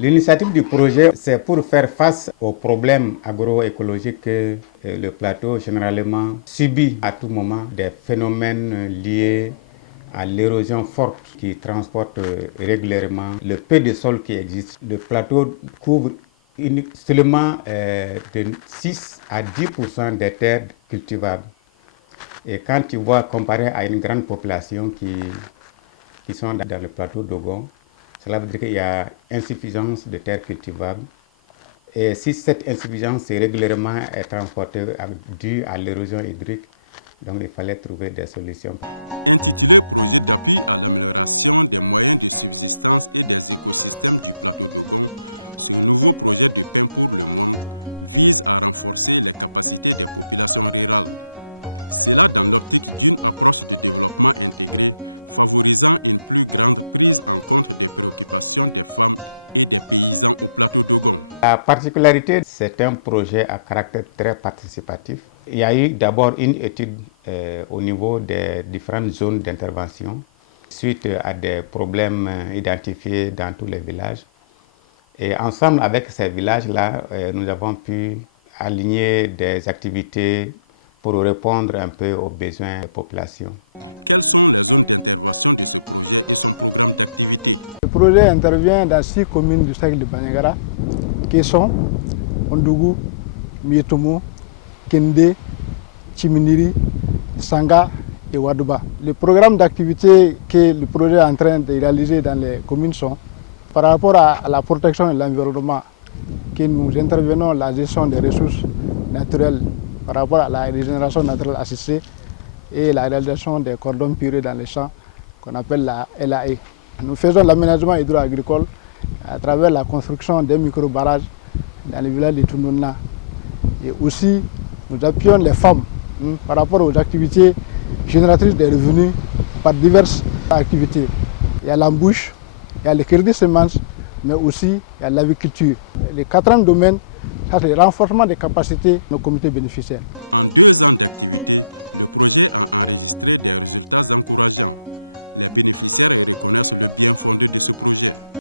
L'initiative du projet, c'est pour faire face aux problèmes agroécologiques que le plateau généralement subit à tout moment, des phénomènes liés à l'érosion forte qui transporte régulièrement le peu de sol qui existe. Le plateau couvre seulement de 6 à 10% des terres cultivables. Et quand tu vois comparé à une grande population qui sont dans le plateau d'Ogon, cela veut dire qu'il y a insuffisance de terres cultivables. Et si cette insuffisance est régulièrement transportée due à l'érosion hydrique, donc il fallait trouver des solutions. La particularité, c'est un projet à caractère très participatif. Il y a eu d'abord une étude au niveau des différentes zones d'intervention suite à des problèmes identifiés dans tous les villages. Et ensemble avec ces villages-là, nous avons pu aligner des activités pour répondre un peu aux besoins des populations. Le projet intervient dans 6 communes du cercle de Bandiagara, qui sont Ondougou, Mietomo, Kende, Chiminiri, Sanga et Wadouba. Les programmes d'activité que le projet est en train de réaliser dans les communes sont par rapport à la protection de l'environnement, que nous intervenons la gestion des ressources naturelles par rapport à la régénération naturelle assistée et la réalisation des cordons purés dans les champs qu'on appelle la LAE. Nous faisons l'aménagement hydro-agricole à travers la construction des micro-barrages dans les villages de Tununa. Et aussi, nous appuyons les femmes par rapport aux activités génératrices de revenus par diverses activités. Il y a l'embouche, il y a le crédit de semences, mais aussi il y a l'aviculture. Les 4 domaines, ça c'est le renforcement des capacités de nos comités bénéficiaires.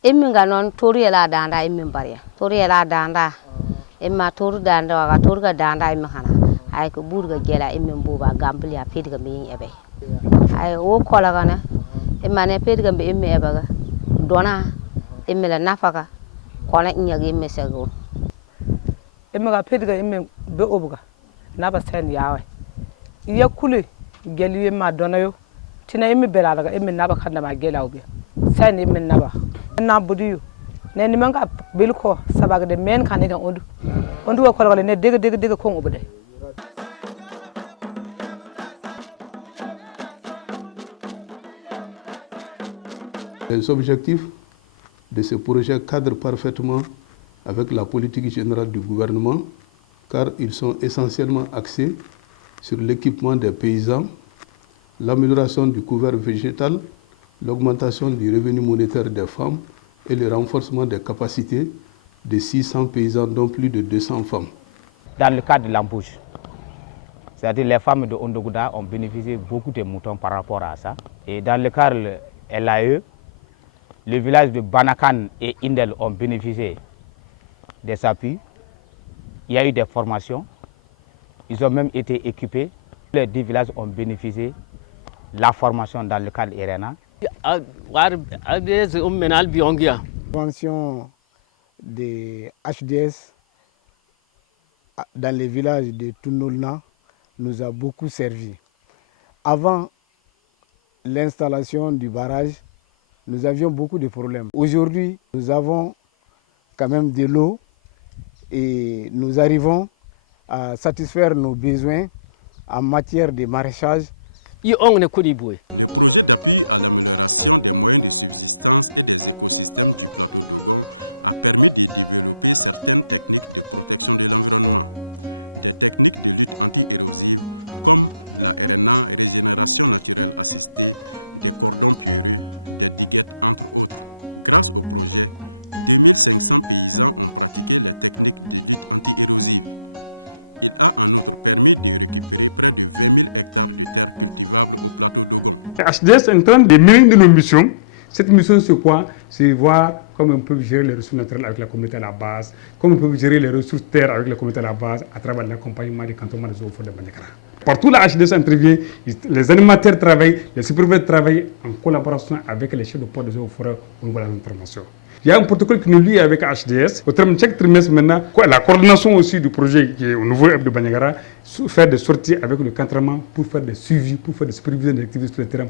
Imminga non tori la danda immin bariya tori la danda imma tori danda waga tori ga danda immin hana ay ko burga gela immin buba gamblia pediga mi ebe ay o kola gana imma ne pediga be immi ebe ga dona immi la nafaka kola nyagi immi sego immi ga pediga immi be obuga naba sen yawe yakule geli imma dona yo tina immi bela daga immi naba kanda ma gela obi sen immi naba na budiyo ne ni manga bilko sabaga de men kan ida ondu ko kolgale ne dega ko obude. Les objectifs de ce projet cadrent parfaitement avec la politique générale du gouvernement car ils sont essentiellement axés sur l'équipement des paysans, l'amélioration du couvert végétal, l'augmentation du revenu monétaire des femmes et le renforcement des capacités de 600 paysans, dont plus de 200 femmes. Dans le cadre de l'embauche, c'est-à-dire les femmes de Ondogouda ont bénéficié beaucoup de moutons par rapport à ça. Et dans le cadre LAE, le village de Banakan et Indel ont bénéficié des appuis. Il y a eu des formations. Ils ont même été équipés. Les 10 villages ont bénéficié de la formation dans le cadre IRENA. L'intervention des HDS dans les villages de Tunolna nous a beaucoup servi. Avant l'installation du barrage, nous avions beaucoup de problèmes. Aujourd'hui, nous avons quand même de l'eau et nous arrivons à satisfaire nos besoins en matière de maraîchage. HDS est en train de mener une de nos missions. Cette mission, c'est quoi? C'est voir comment on peut gérer les ressources naturelles avec la communauté à la base, comment on peut gérer les ressources terres avec la communauté à la base à travers l'accompagnement des cantonnements des eaux fortes de Bandiagara. Partout là, HDS intervient, les animateurs travaillent, les superviseurs travaillent en collaboration avec les chefs de port des eaux forêts au niveau de l'intervention. Il y a un protocole qui nous lie avec HDS. Au terme de chaque trimestre maintenant, la coordination aussi du projet qui est au niveau de Bandiagara, faire des sorties avec le cantonnement pour faire des suivis, pour faire des supervisions d'activités sur le terrain.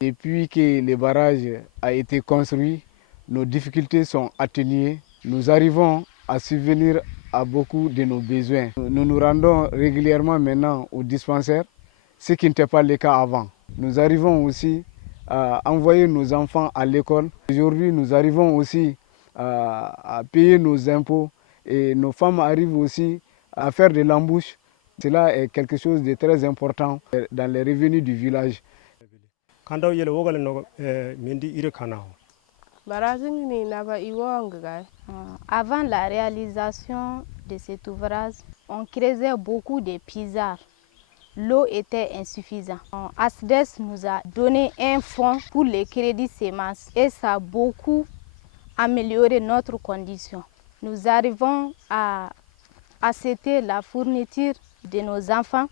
Depuis que le barrage a été construit, nos difficultés sont atténuées. Nous arrivons à subvenir à beaucoup de nos besoins. Nous nous rendons régulièrement maintenant au dispensaire, ce qui n'était pas le cas avant. Nous arrivons aussi à envoyer nos enfants à l'école. Aujourd'hui, nous arrivons aussi à payer nos impôts et nos femmes arrivent aussi à faire de l'embauche. Cela est quelque chose de très important dans les revenus du village. Avant la réalisation de cet ouvrage, on creusait beaucoup de puisards. L'eau était insuffisante. HDS nous a donné un fonds pour les crédits semences et ça a beaucoup amélioré notre condition. Nous arrivons à acheter la fourniture de nos enfants.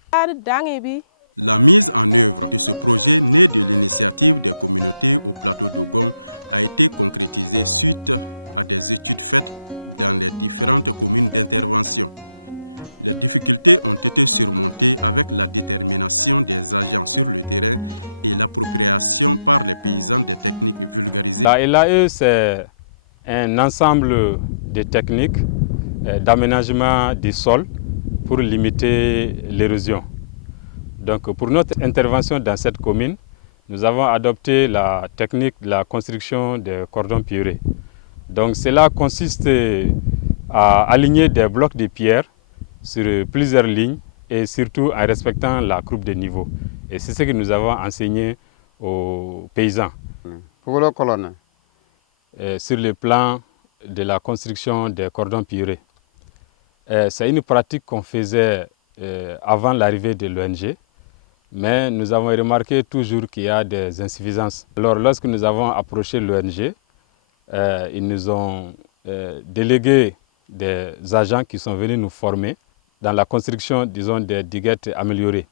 La LAE, c'est un ensemble de techniques d'aménagement des sols pour limiter l'érosion. Donc pour notre intervention dans cette commune, nous avons adopté la technique de la construction des cordons pierreux. Donc cela consiste à aligner des blocs de pierre sur plusieurs lignes et surtout en respectant la courbe de niveau. Et c'est ce que nous avons enseigné aux paysans. Sur le plan de la construction des cordons pierreux. C'est une pratique qu'on faisait avant l'arrivée de l'ONG, mais nous avons remarqué toujours qu'il y a des insuffisances. Alors lorsque nous avons approché l'ONG, ils nous ont délégué des agents qui sont venus nous former dans la construction, disons, des diguettes améliorées.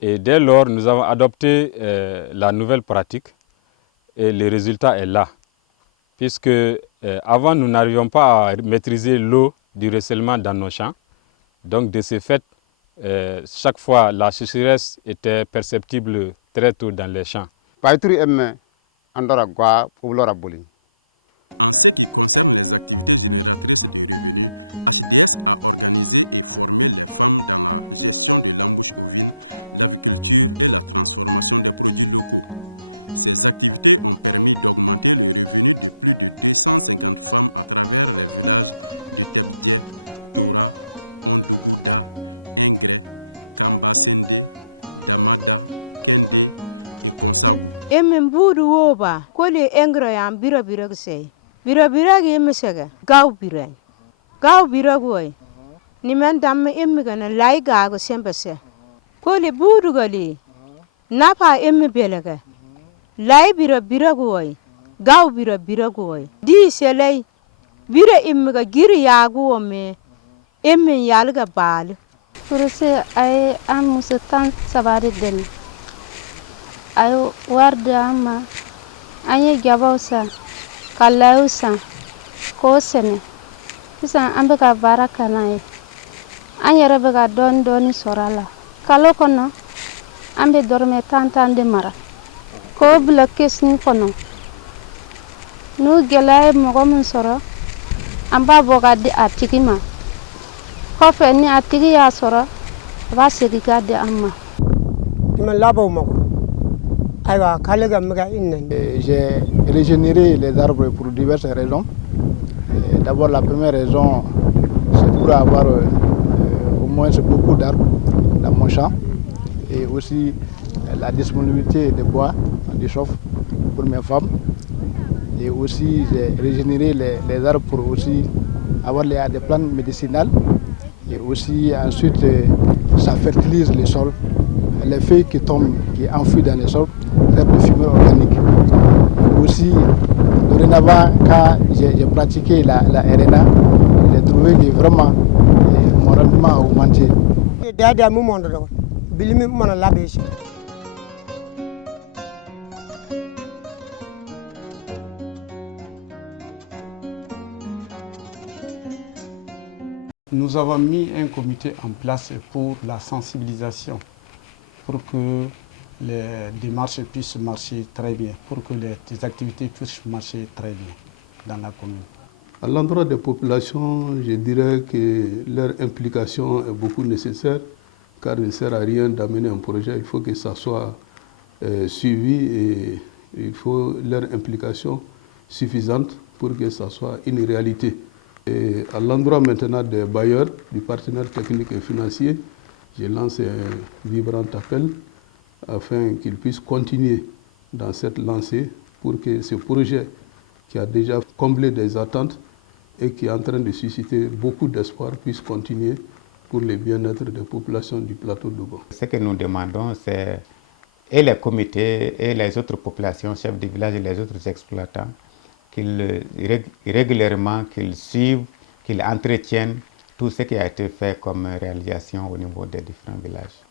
Et dès lors, nous avons adopté la nouvelle pratique et le résultat est là. Puisque avant, nous n'arrivions pas à maîtriser l'eau du ruissellement dans nos champs. Donc de ce fait, chaque fois, la sécheresse était perceptible très tôt dans les champs. Emin budu woba kole engro yam biro gse biro gi misega gaw biro goy ni men dam emmi gana lay ga go sembese kole budu gali napa emmi belega lay biro goy gaw biro goy di selay biro emmi ga giri ya go me emmi yalga bal Furuse ay am musatan sabari den. Ayo warda ama anye gabausa kalausa ko sene isa ambe ka baraka nae anye rebe ka don sorala kalo kono ambe dorme tantande mara ko bla kesni kono nu gelay mo ko mun soro amba boga di atikima ko fe ni atigi ya soro ba segi ka de amma Ima labo mo J'ai régénéré les arbres pour diverses raisons. D'abord, la première raison, c'est pour avoir au moins beaucoup d'arbres dans mon champ et aussi la disponibilité de bois de chauffe pour mes femmes. Et aussi, j'ai régénéré les arbres pour aussi avoir des plantes médicinales. Et aussi, ensuite, ça fertilise les sols. Les feuilles qui tombent, qui enfouissent dans les sols, faire de fumure organique. Aussi, dorénavant, quand j'ai pratiqué la RNA, j'ai trouvé que vraiment mon rendement a augmenté. Nous avons mis un comité en place pour la sensibilisation, pour que les démarches puissent marcher très bien, pour que les activités puissent marcher très bien dans la commune. À l'endroit des populations, je dirais que leur implication est beaucoup nécessaire, car il ne sert à rien d'amener un projet, il faut que ça soit suivi et il faut leur implication suffisante pour que ça soit une réalité. Et à l'endroit maintenant des bailleurs, du partenaire technique et financier, je lance un vibrant appel afin qu'ils puissent continuer dans cette lancée pour que ce projet qui a déjà comblé des attentes et qui est en train de susciter beaucoup d'espoir puisse continuer pour le bien-être des populations du plateau d'Ogo. Ce que nous demandons, c'est et les comités et les autres populations, chefs de village et les autres exploitants, qu'ils régulièrement, qu'ils suivent, qu'ils entretiennent tout ce qui a été fait comme réalisation au niveau des différents villages.